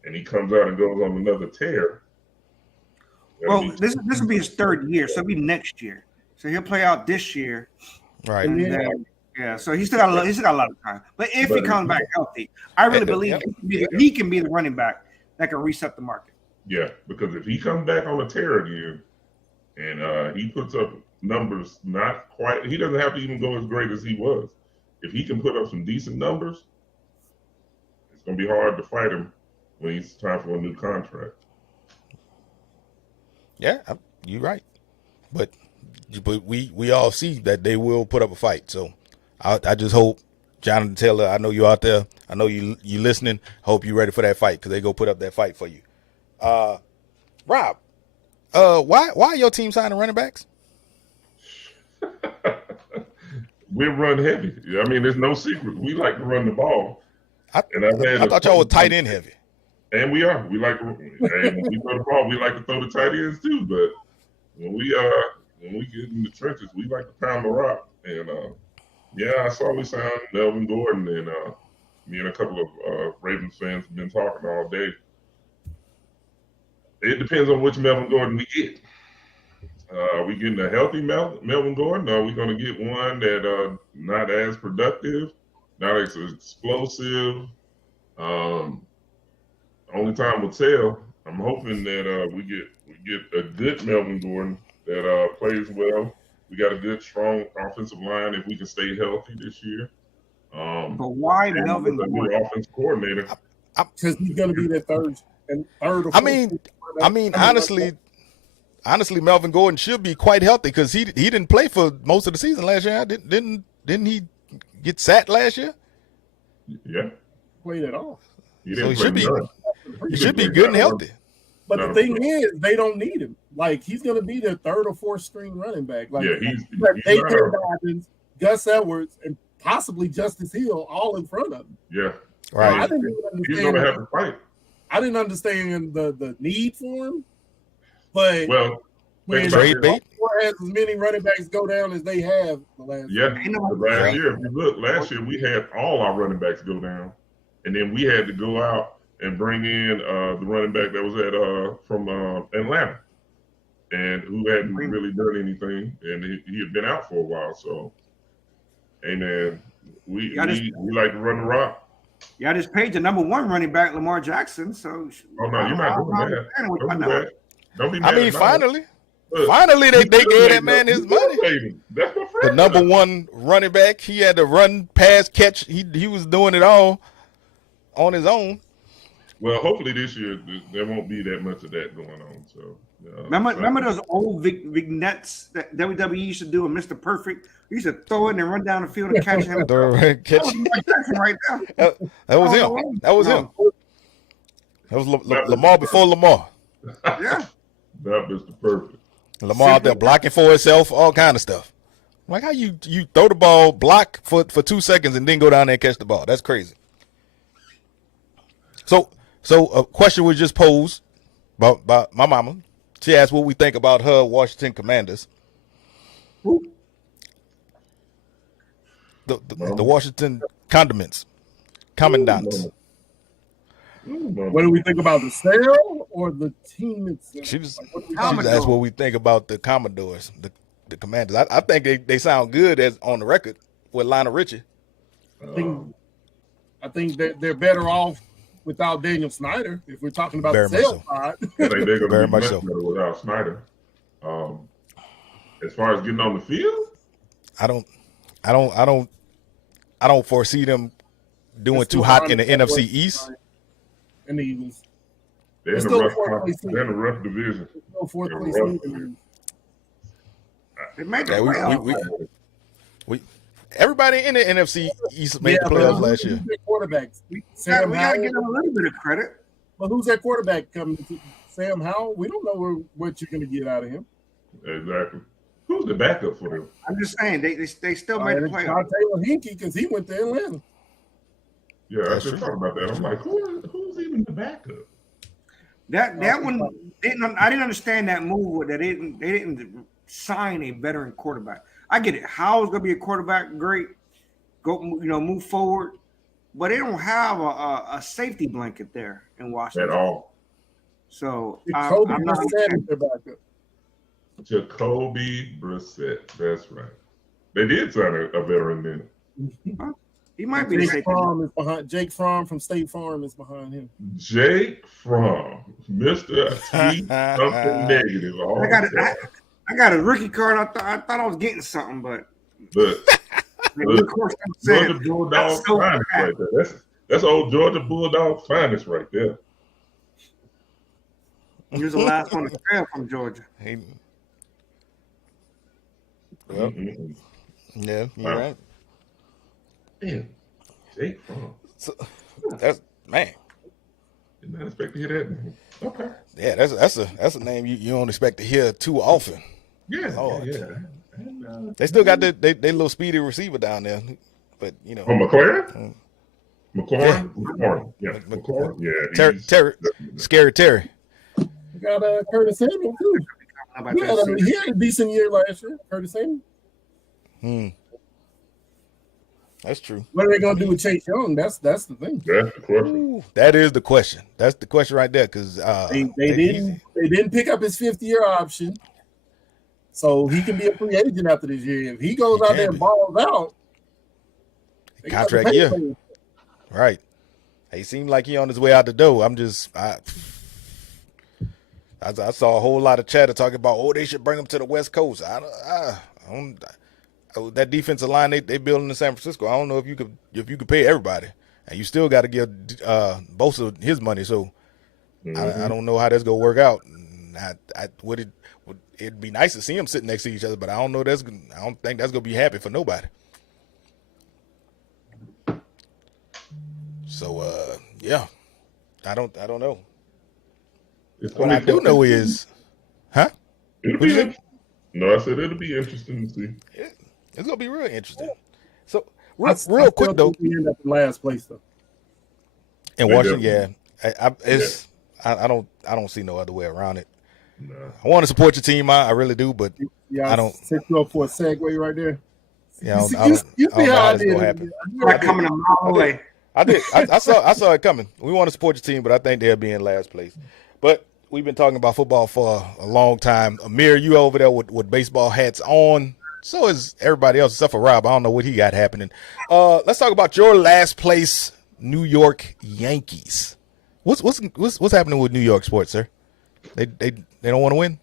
and he comes out and goes on another tear. Well, this will be his third year, so it'll be next year. So he'll play out this year. Right. And then, so he's still got a lot of time. But if he comes back healthy, I really believe he can be the running back that can reset the market. Yeah, because if he comes back on a tear again, and he puts up numbers not quite, he doesn't have to even go as great as he was. If he can put up some decent numbers, it's going to be hard to fight him when it's time for a new contract. Yeah, you're right. But we all see that they will put up a fight. So I just hope, Jonathan Taylor, I know you out there. I know you listening. Hope you ready for that fight because they go put up that fight for you. Rob, why your team signing running backs? We run heavy. I mean, there's no secret. We like to run the ball. I thought y'all were tight end heavy. And we are. We like to, and when we throw the ball, we like to throw the tight ends too. But when we get in the trenches, we like to pound the rock. And yeah, I saw we signed Melvin Gordon, and me and a couple of Ravens fans have been talking all day. It depends on which Melvin Gordon we get. Are we getting a healthy Melvin Gordon? Or are we going to get one that not as productive, not as explosive? Only time will tell. I'm hoping that we get a good Melvin Gordon that plays well. We got a good, strong offensive line if we can stay healthy this year. But why Melvin Gordon? New offensive coordinator. Because he's going to be the third or fourth. I mean, honestly, Melvin Gordon should be quite healthy because he didn't play for most of the season last year. Didn't he get sacked last year? Yeah, played at all. So he should be good and healthy. But the thing is, they don't need him. Like, he's going to be their third or fourth string running back. Like, he's David Dobbins, Gus Edwards, and possibly Justice Hill all in front of him. Yeah, right. He's going to have to fight. I didn't understand the need for him, but when trade bait has as many running backs go down as they have the last year. If you look, last year we had all our running backs go down, and then we had to go out and bring in the running back that was from Atlanta, and who hadn't really done anything, and he had been out for a while. So, hey man, we like to run the rock. Yeah, I just paid the number one running back, Lamar Jackson. So, you're not doing that. Don't be mad. I mean, finally, they gave that man his money. That's my friend. The number one running back, he had to run, pass, catch. He was doing it all on his own. Well, hopefully this year there won't be that much of that going on. So, remember those old vignettes that WWE used to do with Mr. Perfect? We used to throw it and run down the field and catch him. Right there. That was him. That was him. That was Lamar before Lamar. Yeah. That Mr. Perfect. Lamar out there blocking for himself, all kind of stuff. Like how you throw the ball, block for 2 seconds, and then go down there and catch the ball. That's crazy. So a question was just posed about my mama. She asked what we think about her Washington Commanders. Who? The Washington Commandants. What do we think about the sale or the team itself? She was asked what we think about the Commodores, the Commanders. I think they sound good as on the record with Lionel Richie. I think they're better off without Daniel Snyder, if we're talking about the sales side. I think they're going to be much better without Snyder. As far as getting on the field, I don't foresee them doing too hot in the NFC East. And the Eagles. They're in a rough division. No fourth place season. Everybody in the NFC East made the playoffs last year. Quarterbacks. We got to give them a little bit of credit. But who's that quarterback coming to? Sam Howell? We don't know what you're going to get out of him. Exactly. Who's the backup for them? I'm just saying they still made the playoffs. Taylor Hinkie, because he went to Atlanta. Yeah, I was just talking about that. I'm like, who's even the backup? That one I didn't understand that move that they didn't sign a veteran quarterback. I get it. Howell's gonna be a quarterback, great. Go move forward, but they don't have a safety blanket there in Washington at all. So Jacoby Brissett is their backup. Jacoby Brissett, that's right. They did sign a veteran then. He might be Jake Fromm is behind. Jake Fromm from State Farm is behind him. Jake Fromm, Mr. T something negative. I got a rookie card. I thought I was getting something, but Georgia Bulldog finest right there. That's old Georgia Bulldog finest right there. He was the last one to fail from Georgia. Well, Mm-mm. yeah, you're Wow. right. Man, Jake Fromm. So, that's man. Did not expect to hear that. Okay. Yeah, that's a name you don't expect to hear too often. Yeah, Lord. yeah. And, They still got they little speedy receiver down there, but you know, oh, McLaren? Mm. McLaurin? McLaurin. Yeah, Mc- McLaurin. Yeah. Terry, Scary Terry. You got Curtis Samuel too. How about He had, that? he had a decent year last year. Curtis Samuel. That's true. What are they gonna do with Chase Young? That's the thing. That's the question. Ooh, that is the question. That's the question right there, because They didn't pick up his 5th-year option, so he can be a free agent after this year. If he goes He out can there be. and balls out, they got to Contract pay year. him. Right. He seemed like he on his way out the door. I saw a whole lot of chatter talking about, they should bring him to the West Coast. That defensive line they building in San Francisco. I don't know if you could pay everybody, and you still got to give Bosa his money. So I don't know how that's gonna work out. It'd be nice to see them sitting next to each other, but I don't think that's gonna be happy for nobody. So yeah, I don't know. It's What gonna I be do fun. know is, It'll What'd be you say? in- No, I said it'll be interesting to see. it's gonna be real interesting. So I real still quick though, think we end up in last place though. in They Washington, definitely- I don't see no other way around it. No. I want to support your team, I really do, but Yeah, I don't- set you up for a segue right there. yeah, I don't You see know how how I it's did gonna it. happen. Like coming a mile away. I did. I saw it coming. We want to support your team, but I think they'll be in last place. But we've been talking about football for a long time. Amir, you over there with baseball hats on. So is everybody else except for Rob. I don't know what he got happening. Let's talk about your last place, New York Yankees. What's happening with New York sports, sir? They don't want to win?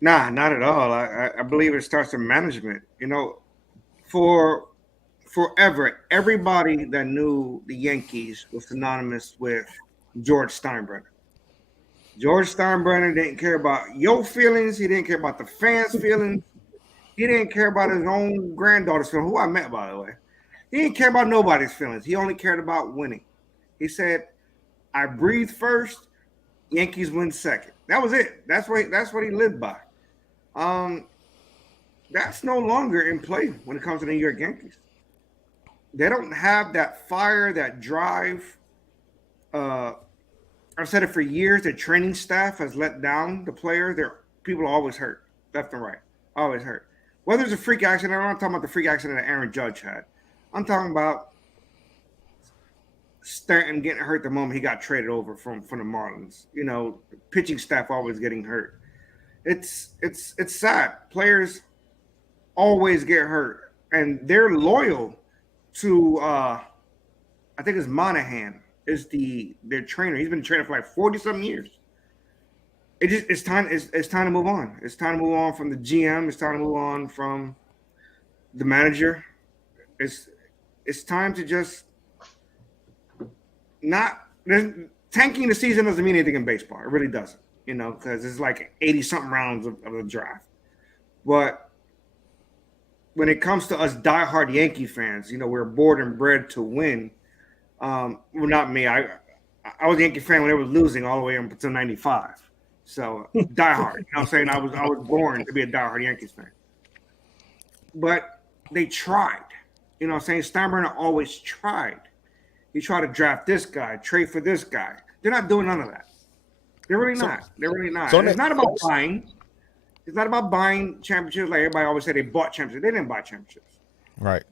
Nah, not at all. I believe it starts with management. You know, for forever, everybody that knew the Yankees was synonymous with George Steinbrenner. George Steinbrenner didn't care about your feelings. He didn't care about the fans' feelings. He didn't care about his own granddaughter's feelings, who I met, by the way. He didn't care about nobody's feelings. He only cared about winning. He said, I breathe first, Yankees win second. That was it. That's what he lived by. That's no longer in play when it comes to the New York Yankees. They don't have that fire, that drive. I've said it for years. The training staff has let down the players. People are always hurt, left and right, always hurt. Whether it's a freak accident, I'm not talking about the freak accident that Aaron Judge had. I'm talking about Stanton getting hurt the moment he got traded over from the Marlins. You know, the pitching staff always getting hurt. It's sad. Players always get hurt, and they're loyal to I think it's Monahan is their trainer. He's been training for like 40-something years. It's time to move on. It's time to move on from the GM. It's time to move on from the manager. It's time to just not tanking the season doesn't mean anything in baseball. It really doesn't, you know, because it's like 80-something rounds of the draft. But when it comes to us diehard Yankee fans, you know, we're born and bred to win. Well, not me. I was a Yankee fan when they were losing all the way up until '95. So diehard. You know what I'm saying? I was born to be a diehard Yankees fan. But they tried. You know what I'm saying? Steinbrenner always tried. He tried to draft this guy, trade for this guy. They're not doing none of that. They're really not. They're really not. So It's not about buying. It's not about buying championships. Like everybody always say they bought championships. They didn't buy championships. Right.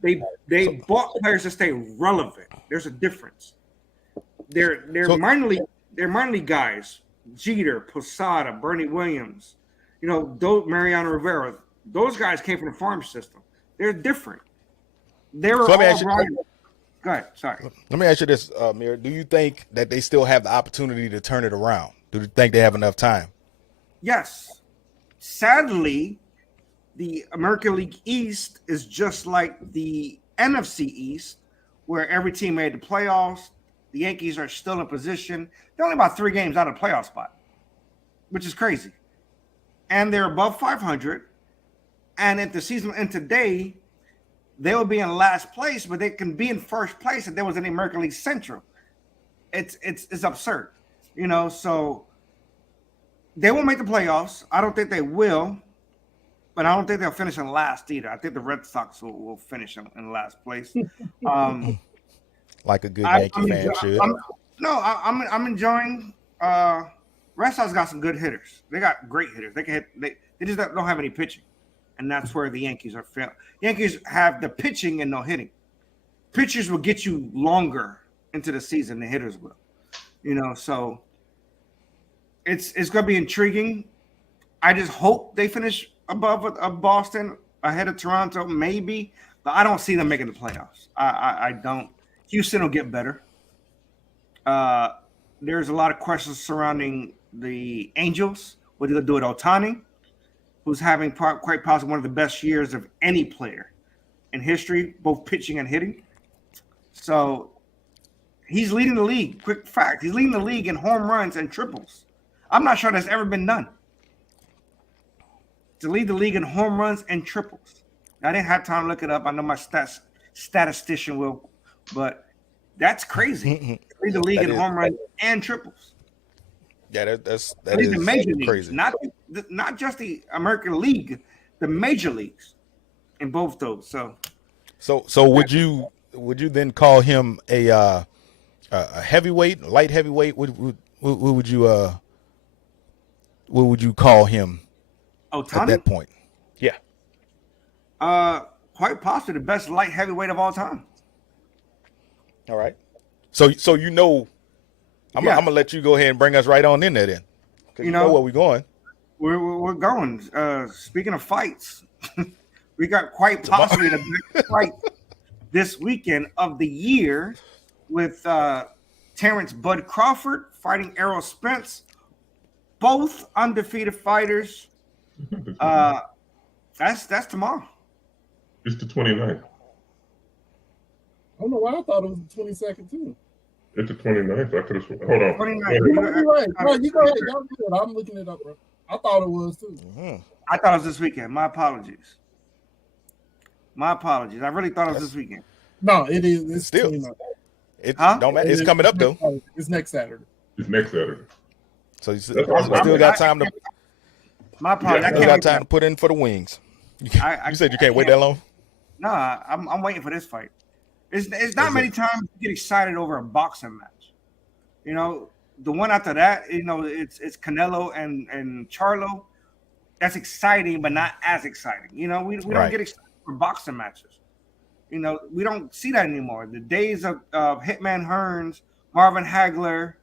They bought players to stay relevant. There's a difference. They're minor league guys. Jeter, Posada, Bernie Williams, you know, Mariano Rivera. Those guys came from the farm system. They're different. They were So let me all ask you- Brian. Go ahead. Sorry. Let me ask you this, Mir. Do you think that they still have the opportunity to turn it around? Do you think they have enough time? Yes. Sadly, the American League East is just like the NFC East, where every team made the playoffs. The Yankees are still in position. They're only about 3 games out of the playoff spot. which is crazy. And they're above 500. And if the season end today, they will be in last place, but they can be in first place if there was an American League Central. It's absurd, you know. So they won't make the playoffs. I don't think they will, but I don't think they'll finish in last either. I think the Red Sox will finish in last place. Like a good Yankee fan should. I'm enjoying. Red Sox got some good hitters. They got great hitters. They can hit. They just don't have any pitching, and that's where the Yankees are failing. Yankees have the pitching and no hitting. Pitchers will get you longer into the season than hitters will. You know, so it's going to be intriguing. I just hope they finish above Boston, ahead of Toronto, maybe, but I don't see them making the playoffs. I don't. Houston will get better. There's a lot of questions surrounding the Angels. What are they going to do with Ohtani, who's having quite possibly one of the best years of any player in history, both pitching and hitting. So he's leading the league. Quick fact, he's leading the league in home runs and triples. I'm not sure that's ever been done. To lead the league in home runs and triples. I didn't have time to look it up. I know my statistician will, but that's crazy. Lead the league in home runs and triples. Yeah, that is the major leagues, crazy. Not just the American League, the major leagues in both those. So would you then call him a heavyweight, light heavyweight? What would you call him Ohtani? at that point? Yeah. Quite possibly the best light heavyweight of all time. All right. So you know, I'm gonna let you go ahead and bring us right on in there then. You know where we're going. We're going. Speaking of fights, we got quite possibly the best fight this weekend of the year with Terrence Bud Crawford fighting Errol Spence, both undefeated fighters. That's tomorrow. It's the 29th. I don't know why I thought it was the 22nd too. It's the 29th. I could have. Hold on. 29th. You're right. No, you go ahead. Y'all do it. I'm looking it up, bro. I thought it was too. Mm-hmm. I thought it was this weekend. My apologies. I really thought it was this weekend. No, it is. It's Still. 29th. It don't matter. It's coming up though. It's next Saturday. It's next Saturday. So you still got time to. My apologies. I You can't got wait time to put in for the wings. You said you can't wait that long. No, I'm waiting for this fight. It's not many times you get excited over a boxing match. You know, the one after that, you know, it's Canelo and Charlo. That's exciting, but not as exciting. You know, we don't get excited for boxing matches. You know, we don't see that anymore. The days of Hitman Hearns, Marvin Hagler,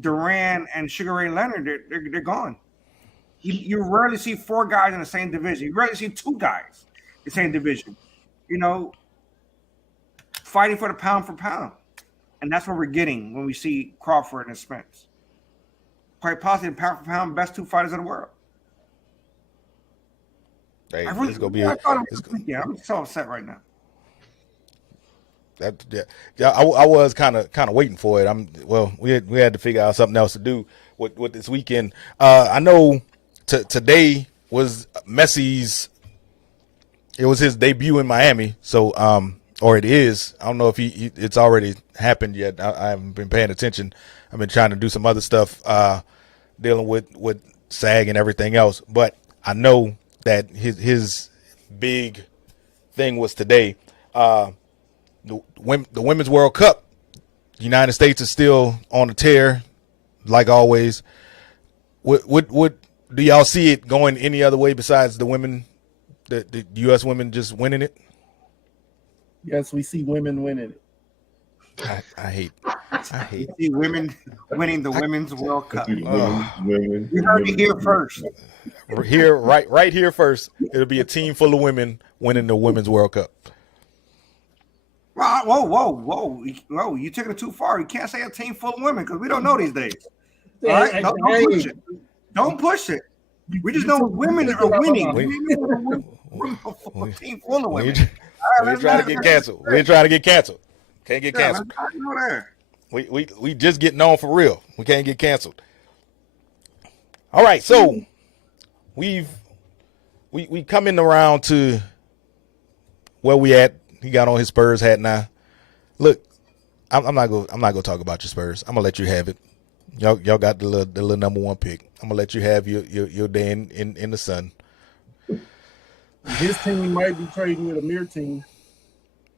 Duran, and Sugar Ray Leonard, they're gone. You rarely see four guys in the same division. You rarely see two guys in the same division. You know, fighting for the pound for pound. And that's what we're getting when we see Crawford and Spence. Quite possibly pound for pound, best two fighters in the world. Hey, I'm so upset right now. I was kind of waiting for it. We had to figure out something else to do with this weekend. I know today was Messi's. It was his debut in Miami, so or it is. I don't know if it's already happened yet. I haven't been paying attention. I've been trying to do some other stuff, dealing with SAG and everything else. But I know that his big thing was today. The Women's World Cup. The United States is still on the tear, like always. What do y'all see it going any other way besides the women, the U.S. women just winning it? Yes, we see women winning it. I hate. You see women winning the Women's World Cup. You heard it here first. Here, right here first. It'll be a team full of women winning the Women's World Cup. Whoa! You took it too far. You can't say a team full of women because we don't know these days. All right, don't push it. Don't push it. We just know women are winning. A team full of women. We're trying to get canceled. We're trying to get canceled. Can't get canceled. Know that. We just getting on for real. We can't get canceled. All right, so we coming around to where we at. He got on his Spurs hat now. Look, I'm not gonna talk about your Spurs. I'm gonna let you have it. Y'all got the little number one pick. I'm gonna let you have your day in the sun. His team might be trading with a Mir team.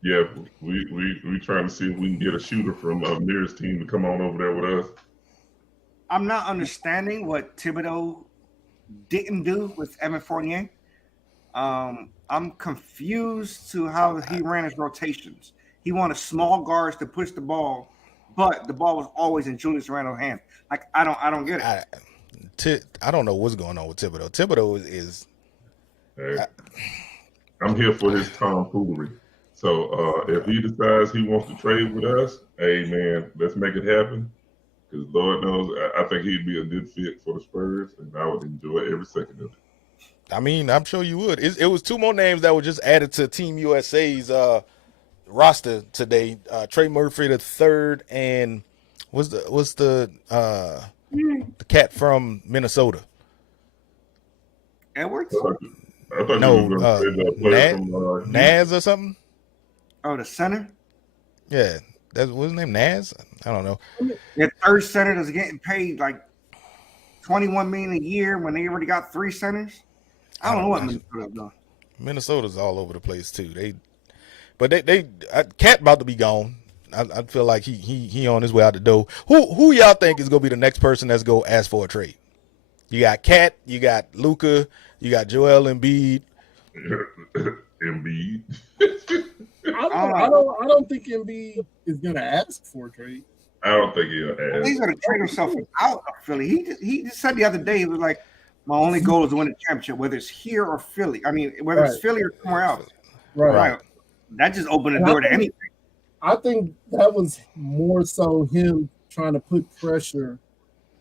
Yeah, we trying to see if we can get a shooter from Mir's team to come on over there with us. I'm not understanding what Thibodeau didn't do with Evan Fournier. I'm confused to how he ran his rotations. He wanted small guards to push the ball, but the ball was always in Julius Randle's hand. Like I don't get it. I don't know what's going on with Thibodeau. Thibodeau is Hey, I'm here for his tomfoolery. So if he decides he wants to trade with us, hey man, let's make it happen. Because Lord knows, I think he'd be a good fit for the Spurs, and I would enjoy every second of it. I mean, I'm sure you would. It was two more names that were just added to Team USA's roster today. Trey Murphy the third, and what's the cat from Minnesota? Edwards? I thought No, you were going to say the player from Naz or something. Oh, the center? Yeah, what's his name? Naz? I don't know. Their third center that's getting paid like $21 million a year when they already got three centers. I don't know what Minnesota's doing. Minnesota's all over the place too. They Cat about to be gone. I feel like he on his way out the door. Who y'all think is gonna be the next person that's gonna ask for a trade? You got Cat, you got Luka, you got Joel Embiid. Embiid. I don't think Embiid is gonna ask for a trade. I don't think he'll ask. He's going to trade himself out of Philly. He just said the other day, he was like, my only goal is to win a championship, whether it's here or Philly. I mean, whether it's Philly or somewhere else. Right. That just opened the door to anything. I think that was more so him trying to put pressure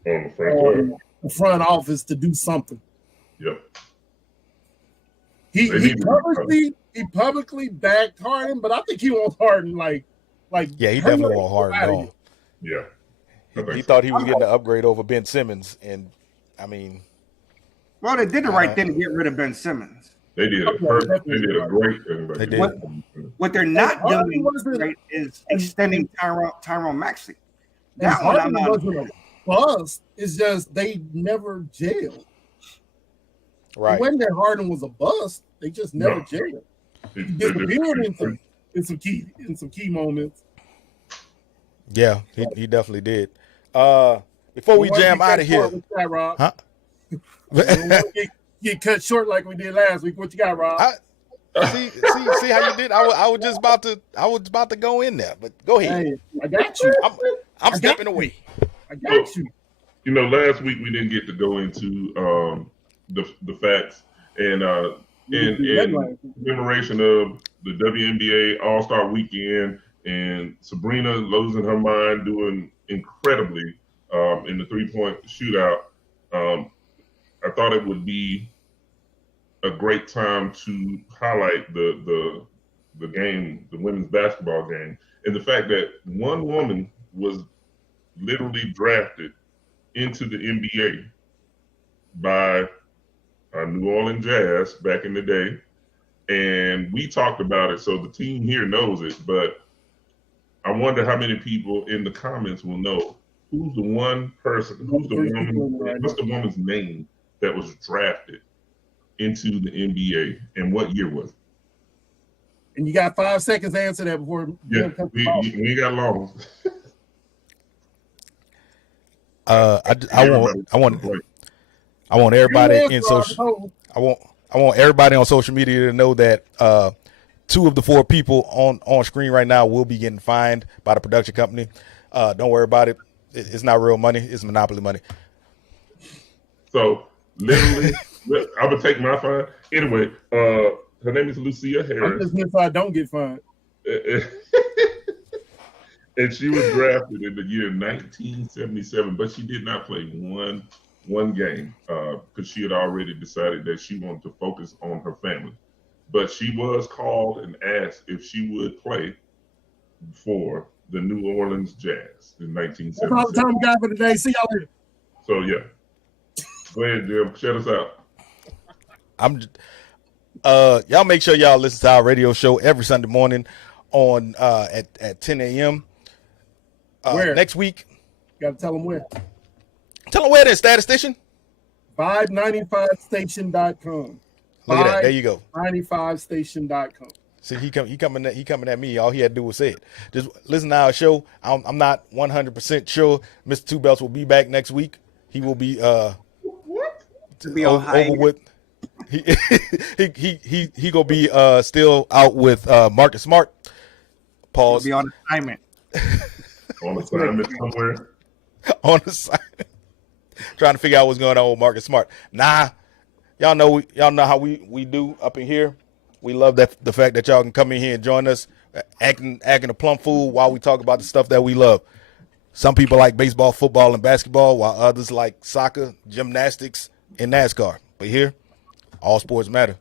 On the front office to do something. Yep. He publicly backed Harden, but I think he wants Harden like Yeah, he definitely want Harden on. Yeah. He thought he was getting an upgrade over Ben Simmons, and I mean, well, they did the right thing to get rid of Ben Simmons. They did a great thing. They did. What they're not doing right is extending Tyrone Maxey. That one I'm not. Wasn't a bust. It's just they never jailed. right. It wasn't that Harden was a bust. They just never jailed. He disappeared in some key moments. Yeah, he definitely did. Before we jam out of here, huh? Get cut short like we did last week. What you got, Rob? See how you did. I was just about to go in there, but go ahead. Hey, I got you. I'm stepping away. I got you. You know, last week we didn't get to go into the facts and in commemoration of the WNBA All-Star Weekend and Sabrina losing her mind, doing incredibly in the three-point shootout. I thought it would be a great time to highlight the game, the women's basketball game, and the fact that one woman was literally drafted into the NBA by New Orleans Jazz back in the day. And we talked about it, so the team here knows it, but I wonder how many people in the comments will know who's the one person, what's the woman's name that was drafted into the NBA, and what year was it? And you got 5 seconds to answer that before. Yeah, we ain't got long. I want everybody in social. I want everybody on social media to know that 2 of the 4 people on screen right now will be getting fined by the production company. Don't worry about it. It's not real money. It's monopoly money. So literally, I'm gonna take my fine anyway. Her name is Lucia Harris. I'm just here so I don't get fined. And she was drafted in the year 1977, but she did not play one game because she had already decided that she wanted to focus on her family. But she was called and asked if she would play for the New Orleans Jazz in 1977. That's all the time we got for today. See y'all later. So yeah, Go ahead, Jim. Shut us out. I'm y'all make sure y'all listen to our radio show every Sunday morning on at 10 a.m. Where? Next week. Gotta tell them where. Tell them where it is, statistician. 595station.com. Look at that. There you go. 595station.com. See, he coming at me. All he had to do was say it. Just listen to our show. I'm not 100% sure Mr. Two Belts will be back next week. He will be To be on high. over with. He gonna be still out with Marcus Smart. Pause. Be on assignment. On assignment somewhere. On the side, trying to figure out what's going on with Marcus Smart. Nah, y'all know how we do up in here. We love the fact that y'all can come in here and join us, acting a plum fool while we talk about the stuff that we love. Some people like baseball, football, and basketball, while others like soccer, gymnastics, and NASCAR. But here, all sports matter.